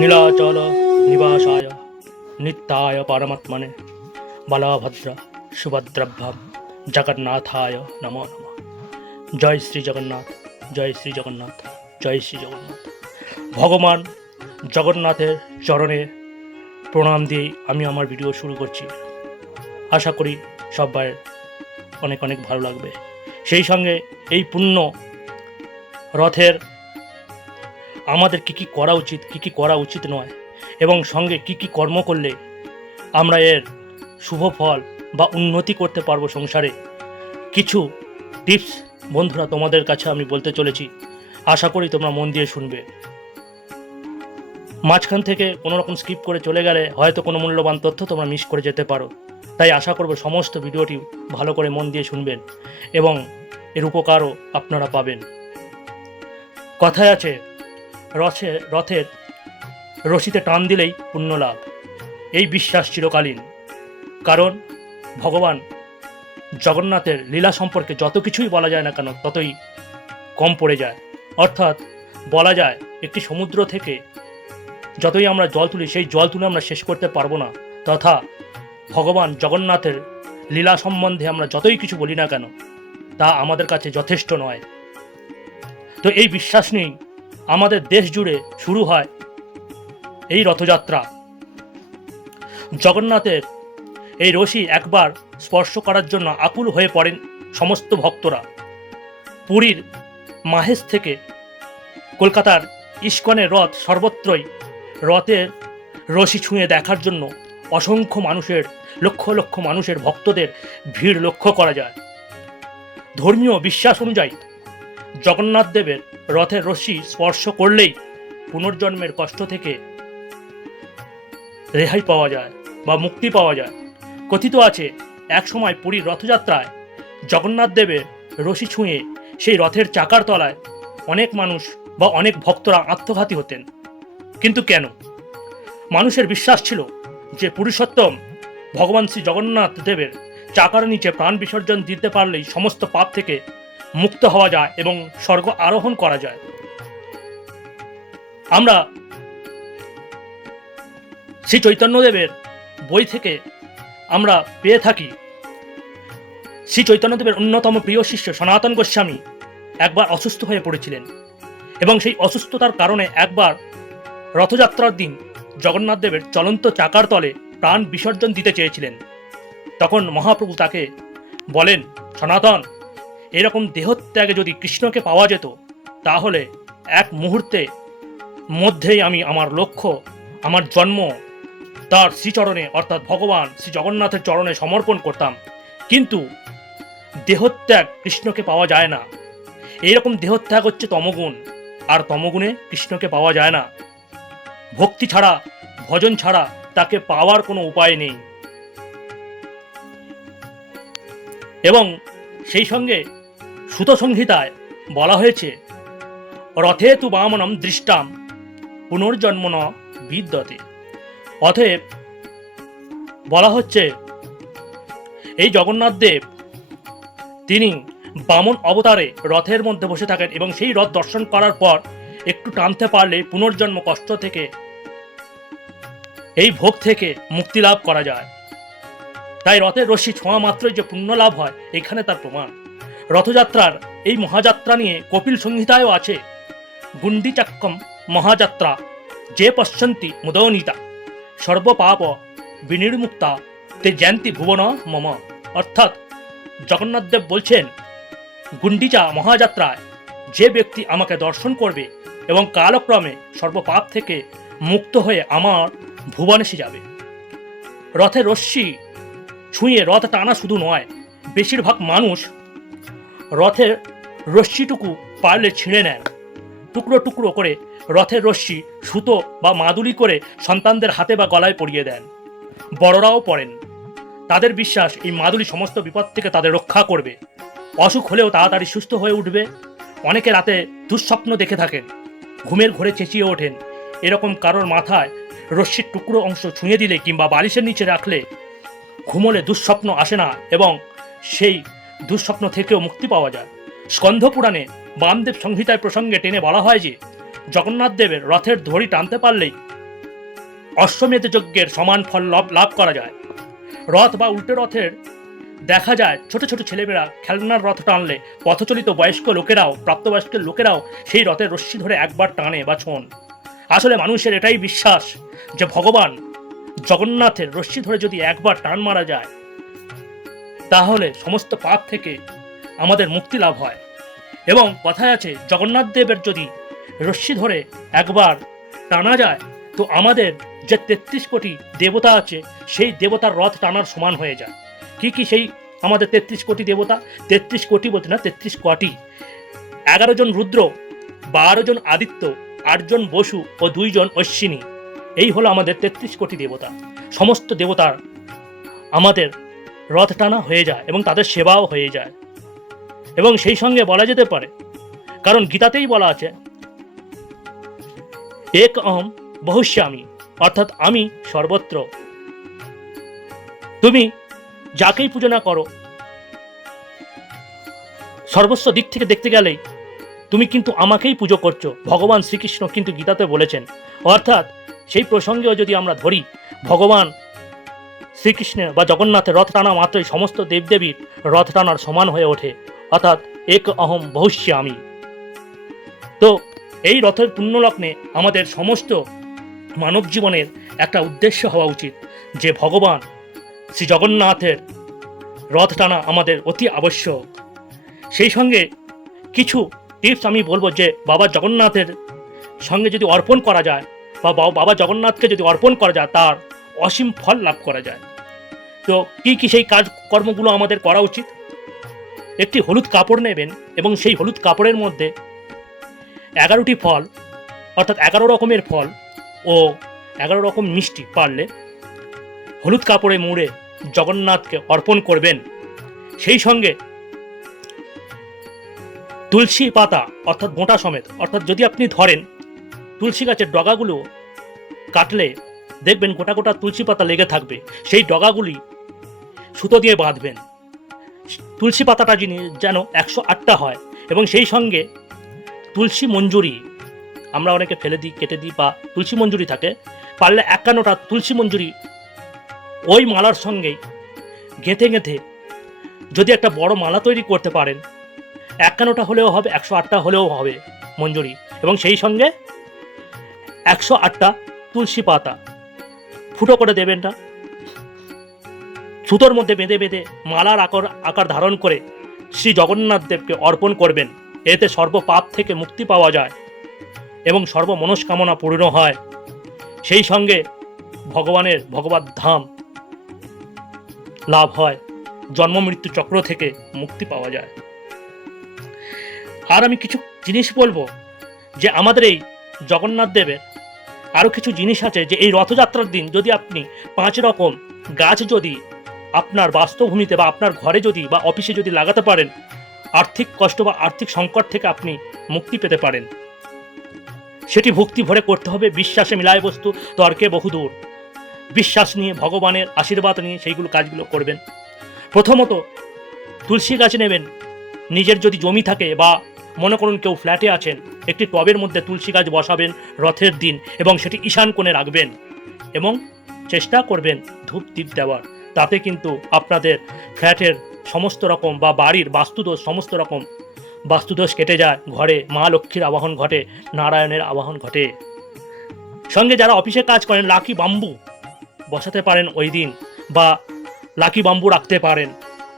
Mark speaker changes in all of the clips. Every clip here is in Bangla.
Speaker 1: নীলাচল নিবাসায় নিত্যায় পরমাত্মনে বলভদ্র সুভদ্রভ্যাম জগন্নাথায় নমো নমঃ। জয় শ্রী জগন্নাথ, জয় শ্রী জগন্নাথ, জয় শ্রী জগন্নাথ। ভগবান জগন্নাথের চরণে প্রণাম দিয়ে আমি আমার ভিডিও শুরু করছি। আশা করি সবাই অনেক অনেক ভালো লাগবে। সেই সঙ্গে এই পুণ্য রথের আমাদের কি কি করা উচিত, কি কি করা উচিত নয় এবং সঙ্গে কি কি কর্ম করলে আমরা এর শুভ ফল বা উন্নতি করতে পারব সংসারে? কিছু টিপস বন্ধুরা তোমাদের কাছে আমি বলতে চলেছি। আশা করি তোমরা মন দিয়ে শুনবে। মাঝখান থেকে কোনো রকম স্কিপ করে চলে গেলে হয়তো কোনো মূল্যবান তথ্য তোমরা মিস করে যেতে পারো। তাই আশা করব সমস্ত ভিডিওটি ভালো করে মন দিয়ে শুনবেন এবং এর উপকারও আপনারা পাবেন। কথায় আছে রথে রথের রশিতে টান দিলেই পুণ্য লাভ এই বিশ্বাস চিরকালীন। কারণ ভগবান জগন্নাথের লীলা সম্পর্কে যত কিছুই বলা যায় না কেন, ততই কম পড়ে যায়। অর্থাৎ বলা যায়, একটি সমুদ্র থেকে যতই আমরা জল তুলি, সেই জল তুলে আমরা শেষ করতে পারব না। তথা ভগবান জগন্নাথের লীলা সম্বন্ধে আমরা যতই কিছু বলি না কেন, তা আমাদের কাছে যথেষ্ট নয়। তো এই বিশ্বাস নিয়েই আমাদের দেশ জুড়ে শুরু হয় এই রথযাত্রা। জগন্নাথের এই রশি একবার স্পর্শ করার জন্য আকুল হয়ে পড়েন সমস্ত ভক্তরা। পুরীর মাহেশ থেকে কলকাতার ইস্কনের রথ সর্বত্রই রথের রশি ছুঁয়ে দেখার জন্য অসংখ্য মানুষের, লক্ষ লক্ষ মানুষের ভক্তদের ভিড় লক্ষ্য করা যায়। ধর্মীয় বিশ্বাস অনুযায়ী জগন্নাথ দেবের রথের রশ্মি স্পর্শ করলেই পুনর্জন্মের কষ্ট থেকে রেহাই পাওয়া যায় বা মুক্তি পাওয়া যায়। কথিত আছে, এক সময় পুরীর রথযাত্রায় জগন্নাথ দেবের রশি ছুঁয়ে সেই রথের চাকার তলায় অনেক মানুষ বা অনেক ভক্তরা আত্মঘাতী হতেন। কিন্তু কেন? মানুষের বিশ্বাস ছিল যে পুরুষোত্তম ভগবান শ্রী জগন্নাথ দেবের চাকার নিচে প্রাণ বিসর্জন দিতে পারলেই সমস্ত পাপ থেকে মুক্ত হওয়া যায় এবং স্বর্গ আরোহণ করা যায়। আমরা শ্রী চৈতন্যদেবের বই থেকে আমরা পেয়ে থাকি। শ্রী চৈতন্যদেবের অন্যতম প্রিয় শিষ্য সনাতন গোস্বামী একবার অসুস্থ হয়ে পড়েছিলেন এবং সেই অসুস্থতার কারণে একবার রথযাত্রার দিন জগন্নাথ দেবের চলন্ত চাকার তলে প্রাণ বিসর্জন দিতে চেয়েছিলেন। তখন মহাপ্রভু তাকে বলেন, সনাতন এরকম দেহত্যাগে যদি কৃষ্ণকে পাওয়া যেত, তাহলে এক মুহূর্তে মধ্যেই আমি আমার লক্ষ্য, আমার জন্ম, তার শ্রীচরণে, অর্থাৎ ভগবান শ্রী জগন্নাথের চরণে সমর্পণ করতাম। কিন্তু দেহত্যাগ কৃষ্ণকে পাওয়া যায় না। এইরকম দেহত্যাগ হচ্ছে তমগুণ, আর তমগুণে কৃষ্ণকে পাওয়া যায় না। ভক্তি ছাড়া, ভজন ছাড়া তাকে পাওয়ার কোনো উপায় নেই। এবং সেই সঙ্গে সুত সংহিতায় বলা হয়েছে, রথে তু বামনম দৃষ্টাম, পুনর্জন্ম ন বিদ্যতে। অতএব বলা হচ্ছে, এই জগন্নাথ দেব, তিনি বামন অবতারে রথের মধ্যে বসে থাকেন এবং সেই রথ দর্শন করার পর একটু টানতে পারলে পুনর্জন্ম কষ্ট থেকে, এই ভোগ থেকে মুক্তি লাভ করা যায়। তাই রথের রশ্মি ছোঁয়া মাত্রই যে পুণ্য লাভ হয়, এখানে তার প্রমাণ। রথযাত্রার এই মহাযাত্রা নিয়ে কপিল সংহিতায়ও আছে। গুন্ডিচাক্কম মহাযাত্রা, যে পশ্যন্তি মুদৌনিতা, সর্বপাপ বিনির্মুক্তা, তে জ্যান্তি ভুবন মম। অর্থাৎ জগন্নাথদেব বলছেন গুন্ডিচা মহাযাত্রায় যে ব্যক্তি আমাকে দর্শন করবে এবং কালক্রমে সর্বপাপ থেকে মুক্ত হয়ে আমার ভুবন এসে যাবে। রথের রশ্মি ছুঁয়ে রথ টানা শুধু নয়, বেশিরভাগ মানুষ রথের রশ্মিটুকু পারলে ছিঁড়ে নেন। টুকরো টুকরো করে রথের রশ্মি সুতো বা মাদুলি করে সন্তানদের হাতে বা গলায় পরিয়ে দেন। বড়রাও পড়েন। তাদের বিশ্বাস এই মাদুলি সমস্ত বিপদ থেকে তাদের রক্ষা করবে। অসুখ হলেও তাড়াতাড়ি সুস্থ হয়ে উঠবে। অনেকে রাতে দুঃস্বপ্ন দেখে থাকেন। ঘুমের ঘরে চেঁচিয়ে ওঠেন। এরকম কারোর মাথায় রশ্মির টুকরো অংশ ছুঁয়ে দিলে কিংবা বালিশের নিচে রাখলে ঘুমলে দুঃস্বপ্ন আসে না এবং সেই দুঃস্বপ্ন থেকেও মুক্তি পাওয়া যায়। স্কন্ধ পুরাণে বামদেব সংহিতায় প্রসঙ্গে টেনে বলা হয় যে, জগন্নাথ দেবের রথের ধড়ি টানতে পারলেই অশ্বমেধ যজ্ঞের সমান ফল লাভ লাভ করা যায়। রথ বা উল্টো রথের দেখা যায়, ছোট ছোট ছেলেমেয়েরা খেলনার রথ টানলে পথচলিত বয়স্ক লোকেরাও, প্রাপ্তবয়স্ক লোকেরাও সেই রথের রশ্মি ধরে একবার টানে বা ছোন। আসলে মানুষের এটাই বিশ্বাস যে ভগবান জগন্নাথের রশ্মি ধরে যদি একবার টান মারা যায় তাহলে সমস্ত পাপ থেকে আমাদের মুক্তি লাভ হয়। এবং কথায় আছে, জগন্নাথ দেবের যদি রশ্মি ধরে একবার টানা যায়, তো আমাদের যে তেত্রিশ কোটি দেবতা আছে, সেই দেবতার রথ টানার সমান হয়ে যায়। কি কি সেই আমাদের তেত্রিশ কোটি দেবতা? তেত্রিশ কোটি বলতে না, তেত্রিশ কোটি এগারো জন রুদ্র, বারো জন আদিত্য আটজন বসু ও দুইজন অশ্বিনী। এই হলো আমাদের তেত্রিশ কোটি দেবতা। সমস্ত দেবতার আমাদের রথ টানা হয়ে যায় এবং তাদের সেবাও হয়ে যায়। এবং সেই সঙ্গে বলা যেতে পারে, কারণ গীতাতেই বলা আছে, এক অহম বহুশ্যামী অর্থাৎ আমি সর্বত্র। তুমি যাকেই পুজো না করো, সর্বস্ব দিক থেকে দেখতে গেলেই তুমি কিন্তু আমাকেই পুজো করছ। ভগবান শ্রীকৃষ্ণ কিন্তু গীতাতে বলেছেন, অর্থাৎ সেই প্রসঙ্গেও যদি আমরা ধরি, ভগবান শ্রীকৃষ্ণের বা জগন্নাথের রথ টানা মাত্রই সমস্ত দেবদেবীর রথ টানার সমান হয়ে ওঠে। অর্থাৎ এক অহম বহুশ্যামী তো এই রথের পুণ্যলগ্নে আমাদের সমস্ত মানব জীবনের একটা উদ্দেশ্য হওয়া উচিত, যে ভগবান শ্রী জগন্নাথের রথ টানা আমাদের অতি আবশ্যক। সেই সঙ্গে কিছু টিপস আমি বলব যে, বাবা জগন্নাথের সঙ্গে যদি অর্পণ করা যায় বা বাবা জগন্নাথকে যদি অর্পণ করা যায়, তার অসীম ফল লাভ করা যায়। তো কী কী সেই কাজ কর্মগুলো আমাদের করা উচিত? একটি হলুদ কাপড় নেবেন এবং সেই হলুদ কাপড়ের মধ্যে এগারোটি ফল, অর্থাৎ এগারো রকমের ফল ও এগারো রকম মিষ্টি পারলে হলুদ কাপড়ে মুড়ে জগন্নাথকে অর্পণ করবেন। সেই সঙ্গে তুলসী পাতা, অর্থাৎ গোটা সমেত, অর্থাৎ যদি আপনি ধরেন তুলসী গাছের ডগাগুলো কাটলে দেখবেন গোটা গোটা তুলসী পাতা লেগে থাকবে। সেই ডগাগুলি সুতো দিয়ে বাঁধবেন। তুলসী পাতাটা যিনি যেন একশো আটটা হয় এবং সেই সঙ্গে তুলসী মঞ্জুরি আমরা অনেকে ফেলে দিই, কেটে দিই বা তুলসী মঞ্জুরি থাকে, পারলে একান্নটা তুলসী মঞ্জুরি ওই মালার সঙ্গেই গেঁথে গেঁথে যদি একটা বড় মালা তৈরি করতে পারেন, একান্নটা হলেও হবে, একশো আটটা হলেও হবে মঞ্জুরি এবং সেই সঙ্গে একশো আটটা তুলসী পাতা। ফুটো করে দেবেন না। সুতোর মধ্যে বেঁধে বেঁধে মালার আকার আকার ধারণ করে শ্রী জগন্নাথ দেবকে অর্পণ করবেন। এতে সর্বপাপ থেকে মুক্তি পাওয়া যায় এবং সর্ব মনস্কামনা পূর্ণ হয়। সেই সঙ্গে ভগবানের ভগবত ধাম লাভ হয়। জন্ম মৃত্যু চক্র থেকে মুক্তি পাওয়া যায়। আর আমি কিছু জিনিস বলব যে আমাদের এই জগন্নাথ দেবের আরও কিছু জিনিস আছে যে এই রথযাত্রার দিন যদি আপনি পাঁচ রকম গাছ যদি আপনার বাস্তবভূমিতে বা আপনার ঘরে যদি বা অফিসে যদি লাগাতে পারেন, আর্থিক কষ্ট বা আর্থিক সংকট থেকে আপনি মুক্তি পেতে পারেন। সেটি ভক্তি ভরে করতে হবে, বিশ্বাসে মিলায় বস্তু, তর্কে বহুদূর বিশ্বাস নিয়ে, ভগবানের আশীর্বাদ নিয়ে সেইগুলো কাজগুলো করবেন। প্রথমত তুলসী গাছ নেবেন। নিজের যদি জমি থাকে বা মনে করুন কেউ ফ্ল্যাটে আছেন, একটি টবের মধ্যে তুলসী গাছ বসাবেন রথের দিন এবং সেটি ঈশান কোণে রাখবেন এবং চেষ্টা করবেন ধূপ দ্বীপ দেওয়ার। তাতে কিন্তু আপনাদের ফ্ল্যাটের সমস্ত রকম বা বাড়ির বাস্তুদোষ, সমস্ত রকম বাস্তুদোষ কেটে যায়। ঘরে মা লক্ষ্মীর আবাহন ঘটে, নারায়ণের আবাহন ঘটে। সঙ্গে যারা অফিসে কাজ করেন, লাকি বাম্বু বসাতে পারেন ওই দিন বা লাকি বাম্বু রাখতে পারেন।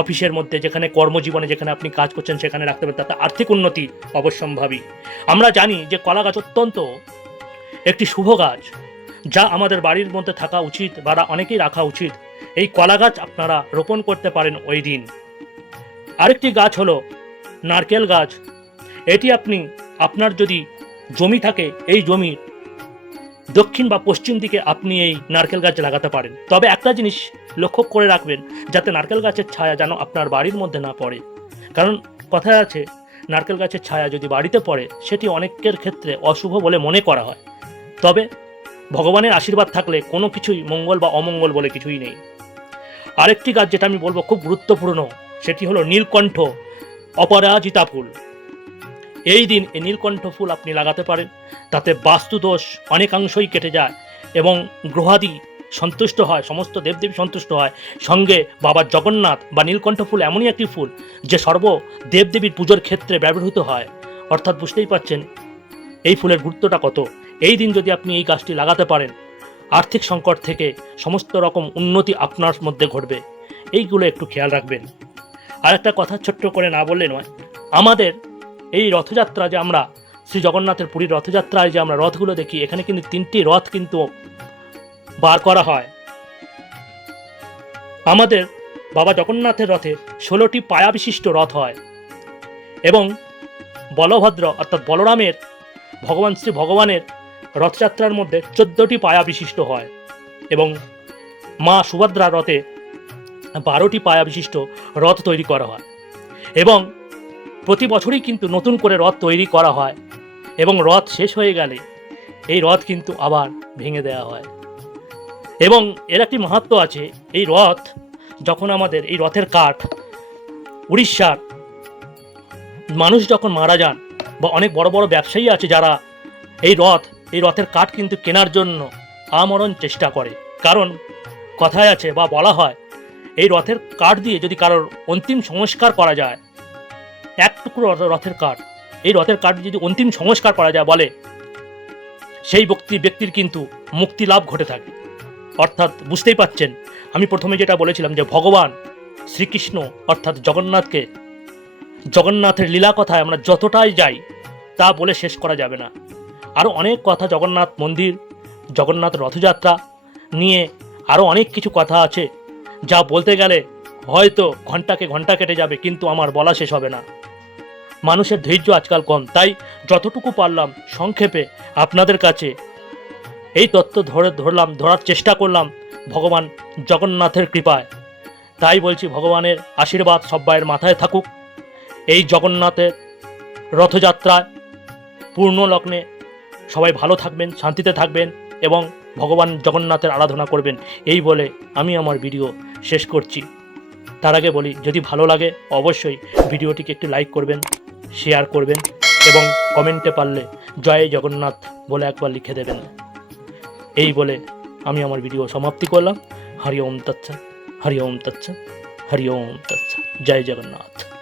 Speaker 1: অফিসের মধ্যে, যেখানে কর্মজীবনে যেখানে আপনি কাজ করছেন, সেখানে রাখতে পারেন তাতে আর্থিক উন্নতি অবশ্যম্ভাবী। আমরা জানি যে কলা গাছ অত্যন্ত একটি শুভ গাছ, যা আমাদের বাড়ির মধ্যে থাকা উচিত বা অনেকেই রাখা উচিত। এই কলা গাছ আপনারা রোপণ করতে পারেন ওই দিন। আরেকটি গাছ হলো নারকেল গাছ। এটি আপনি, আপনার যদি জমি থাকে, এই জমি দক্ষিণ বা পশ্চিম দিকে আপনি এই নারকেল গাছ লাগাতে পারেন। তবে একটা জিনিস লক্ষ্য করে রাখবেন, যাতে নারকেল গাছের ছায়া যেন আপনার বাড়ির মধ্যে না পড়ে। কারণ কথায় আছে, নারকেল গাছের ছায়া যদি বাড়িতে পড়ে, সেটি অনেকের ক্ষেত্রে অশুভ বলে মনে করা হয়। তবে ভগবানের আশীর্বাদ থাকলে কোনো কিছুই মঙ্গল বা অমঙ্গল বলে কিছুই নেই। আরেকটি গাছ যেটা আমি বলব খুব গুরুত্বপূর্ণ, সেটি হলো নীলকণ্ঠ অপরাজিতা ফুল। এই দিন এই নীলকণ্ঠ ফুল আপনি লাগাতে পারেন। তাতে বাস্তুদোষ অনেকাংশই কেটে যায় এবং গ্রহাদি সন্তুষ্ট হয়, সমস্ত দেবদেবী সন্তুষ্ট হয়। সঙ্গে বাবা জগন্নাথ বা নীলকণ্ঠ ফুল এমনই একটি ফুল যে সর্ব দেবদেবীর পুজোর ক্ষেত্রে ব্যবহৃত হয়। অর্থাৎ বুঝতেই পাচ্ছেন এই ফুলের গুরুত্বটা কত। এই দিন যদি আপনি এই গাছটি লাগাতে পারেন, আর্থিক সংকট থেকে সমস্ত রকম উন্নতি আপনার মধ্যে ঘটবে। এইগুলো একটু খেয়াল রাখবেন। আর একটা কথা ছোট্ট করে না বললে নয়, আমাদের এই রথযাত্রা যে আমরা, শ্রী জগন্নাথের পুরীর রথযাত্রায় যে আমরা রথগুলো দেখি, এখানে কিন্তু তিনটি রথ কিন্তু বার করা হয়। আমাদের বাবা জগন্নাথের রথে ষোলোটি পায়া বিশিষ্ট রথ হয় এবং বলভদ্র অর্থাৎ বলরামের, ভগবান শ্রী ভগবানের রথযাত্রার মধ্যে চোদ্দটি পায়া বিশিষ্ট হয় এবং মা সুভদ্রার রথে বারোটি পায়া বিশিষ্ট রথ তৈরি করা হয় এবং প্রতি বছরই কিন্তু নতুন করে রথ তৈরি করা হয় এবং রথ শেষ হয়ে গেলে এই রথ কিন্তু আবার ভেঙে দেওয়া হয়। এবং এর একটি মাহাত্ম আছে, এই রথ যখন আমাদের, এই রথের কাঠ উড়িষ্যার মানুষ যখন মারা যান বা অনেক বড় বড় ব্যবসায়ী আছে যারা এই রথ এই রথের কাঠ কিন্তু কেনার জন্য আমরণ চেষ্টা করে। কারণ কথায় আছে বা বলা হয়, এই রথের কাঠ দিয়ে যদি কারোর অন্তিম সংস্কার করা যায় এক টুকরো রথ- রথের কাঠ। এই রথের কাঠ যদি অন্তিম সংস্কার করা যায় বলে, সেই ব্যক্তি ব্যক্তির কিন্তু মুক্তি লাভ ঘটে থাকে। অর্থাৎ বুঝতেই পাচ্ছেন, আমি প্রথমে যেটা বলেছিলাম যে ভগবান শ্রীকৃষ্ণ অর্থাৎ জগন্নাথকে জগন্নাথের লীলা কথায় আমরা যতটাই যাই, তা বলে শেষ করা যাবে না। আরও অনেক কথা জগন্নাথ মন্দির, জগন্নাথ রথযাত্রা নিয়ে আরও অনেক কিছু কথা আছে, যা বলতে গেলে হয়তো ঘন্টাকে ঘণ্টা কেটে যাবে, কিন্তু আমার বলা শেষ হবে না। মানুষের ধৈর্য আজকাল কম। তাই যতটুকু পারলাম, সংক্ষেপে আপনাদের কাছে এই তত্ত্ব ধরে ধরলাম, ধরার চেষ্টা করলাম ভগবান জগন্নাথের কৃপায়। তাই বলছি ভগবানের আশীর্বাদ সব্বাইয়ের মাথায় থাকুক। এই জগন্নাথের রথযাত্রায় পূর্ণ লগ্নে সবাই ভালো থাকবেন, শান্তিতে থাকবেন এবং ভগবান জগন্নাথের আরাধনা করবেন। এই বলে আমি আমার ভিডিও শেষ করছি। তার আগে বলি, যদি ভালো লাগে অবশ্যই ভিডিওটিকে একটু লাইক করবেন। শেয়ার করবেন এবং কমেন্টে পারলে জয় জগন্নাথ বলে একবার লিখে দেবেন। এই বলে আমি আমার ভিডিও সমাপ্তি করলাম। হরি ওম তচ্ছা হরি ওম তচ্ছা হরি ওম তচ্ছা জয় জগন্নাথ।